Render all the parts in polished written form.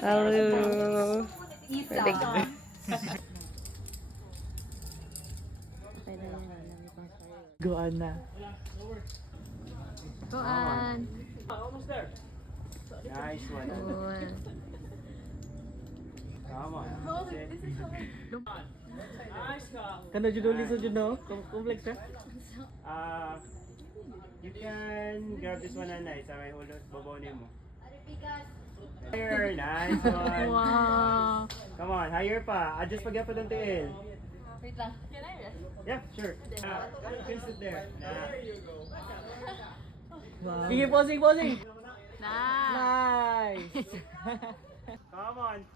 Halo. Goan na. Goan. Almost there. Nice one. Come on. Nice ka. Kano jud ulit sa jud no? Complex ka? You can grab this one and nice. May hulot babaw mo. Higher, nice one. Wow. Come on, higher pa. Adjust pa gyapon ang tiil. Wait lang. Can I rest? Yeah, sure. You can sit there. Wow. Sige, posing. Nice. Nice. Come on.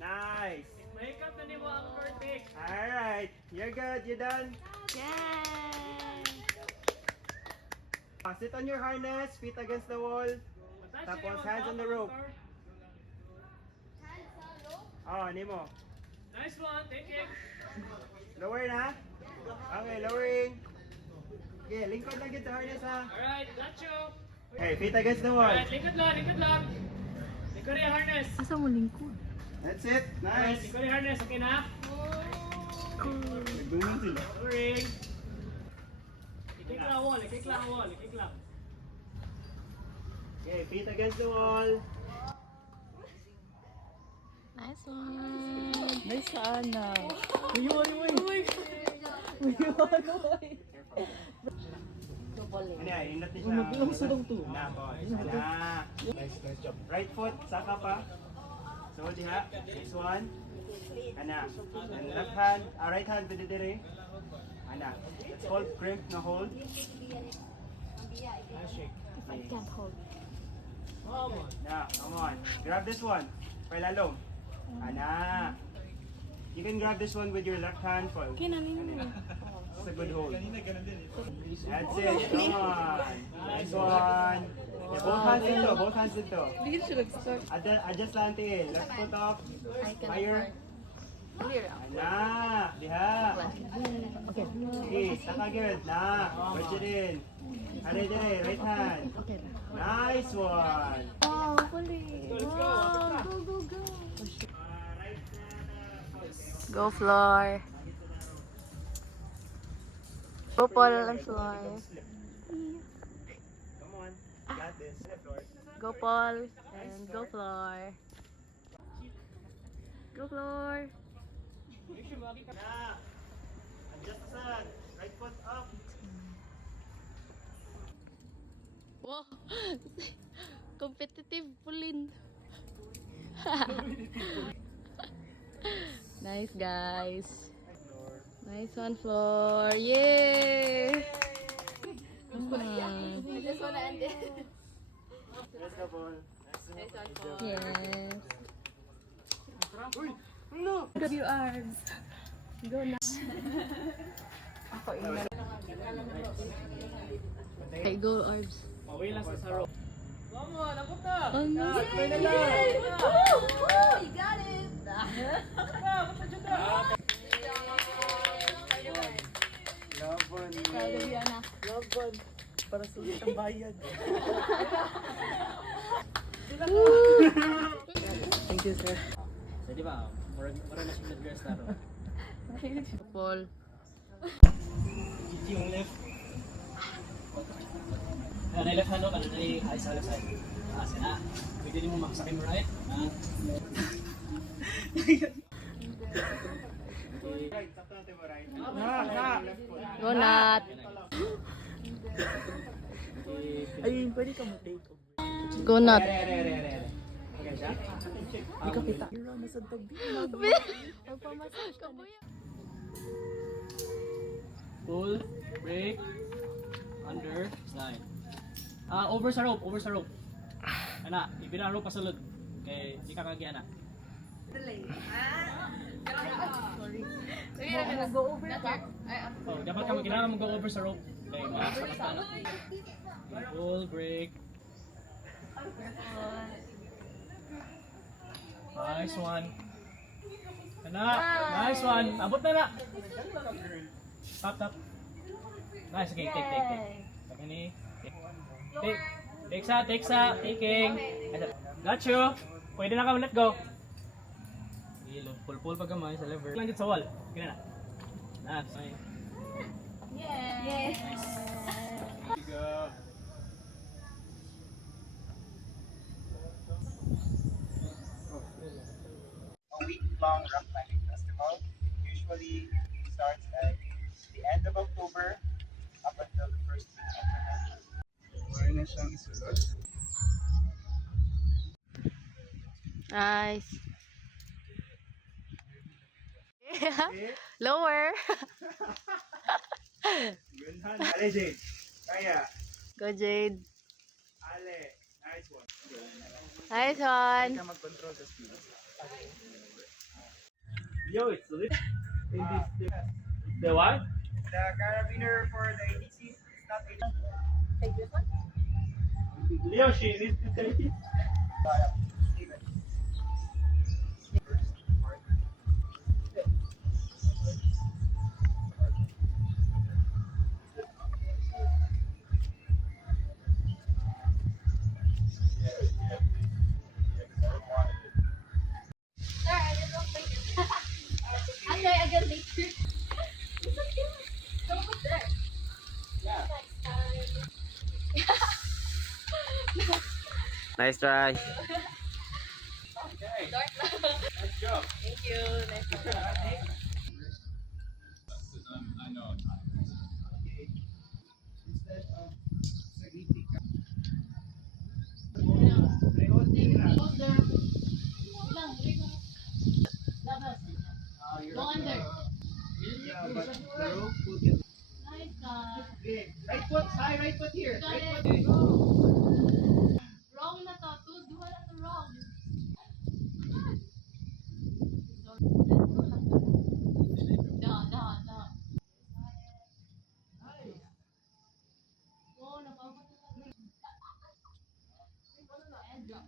Nice. Make up na ni mo ang verdict. Alright, you're good. You done? Yay! Sit on your harness, feet against the wall. Tapos hands on the rope. Oh, Nemo. Nice one. Take it. Lower na. Okay, lowering. Okay, lingkod lang yun sa harness ha. Alright, lacho. Hey, feet against the wall. Alright, likod lang. Likod yung harness. Asa mo lingkod? That's it. Alright, Nice. likod yung harness. Okay na? Nagbunan sila. Lowering. Ikik lang wall. Ikik lang. Okay, feet against the wall. Nice one. Nice sana. Uy. Ano yan, inat niya siya. Magbilang sulong to. Na, boy. Na. Nice job. Right foot, saka pa. So, diha. This one. Ana. And left hand, right hand, dire. Ana. It's called crimp na hold. I can't hold. Now, come on. Grab this one. Pailalong. Ana. You can grab this one with your left hand. It's a good hold. That's it. Come on. Nice one. Yeah, both hands dito. Adjust lang tiil. Left foot up. Higher. Ana. Diha. Okay, saka good. Na. Watch it in. Dire. Right hand. Nice one. Wow, huli. Wow, go. Go floor. Go Paul on floor. Come on. Got this. Go Paul and go floor. Go floor. Na. Adjust the side. Right foot up. Wow. Competitive pulin. Nice guys. Nice one floor. Yay! I just wanna end it. Let's go, Paul. Yes. Grab your arms. Go na. Okay, go Orbs. Mawin lang sa rope. Come on, abot na. Oh no. Yay! Woo! You got it! Laban. Proud of you, anak. Laban. Para sa ang bayad. Thank you, sir. So, di ba? Mura na siya nag-dress na ro. Paul. Yung left. Na left hand o, kanina ni ay sa left side. Sana. Pwede din mo makasakin mo right. Right, sakto natin mo right. Left foot. Go Nat. Ayun, pwede ka mag-take off. Go Nat. Okay, siya? Hindi ka kita. Nasa tabi. Pull, break, under, slide. Over sa rope. Ana, ibina rope pasulod. Kay di ka kagi ana. Go over pa. Oh, dapat ka kailangan mo go over sa rope. Kay makasakit ka na. Pull, break. Nice one. Ana, nice one. Abot na na. Tap. Nice, okay, take. Ini. Take sa, taking. Got you. Pwede na kami, let go. Ilo, pull pa gamay sa lever. Lang dito sa wall. Kina na. Nice. Yes. Go. A week-long rock climbing festival usually starts at the end of October up until the first week of November. Pwede na siyang isulot. Nice. Lower. Gunhan. Ale, Jade. Kaya. Go, Jade. Ale. Nice one. Nice one. Ka mag-control sa speed. Yo, it's lit. The what? The carabiner for the ADC is not Take this one. Leo, she needs to take it. Steven. Sir, I didn't know take it. I'll try again later. It's okay. Don't put there. Nice try. Okay. Let's go. Thank you. Nice one. Instead of sagiti ka. Go under. Yeah, but the rope will get. Nice God. Okay. Right foot, high right foot here. Got Right it. foot. Wrong na to. Duha na to wrong. Da. Oh, napabot na and drop.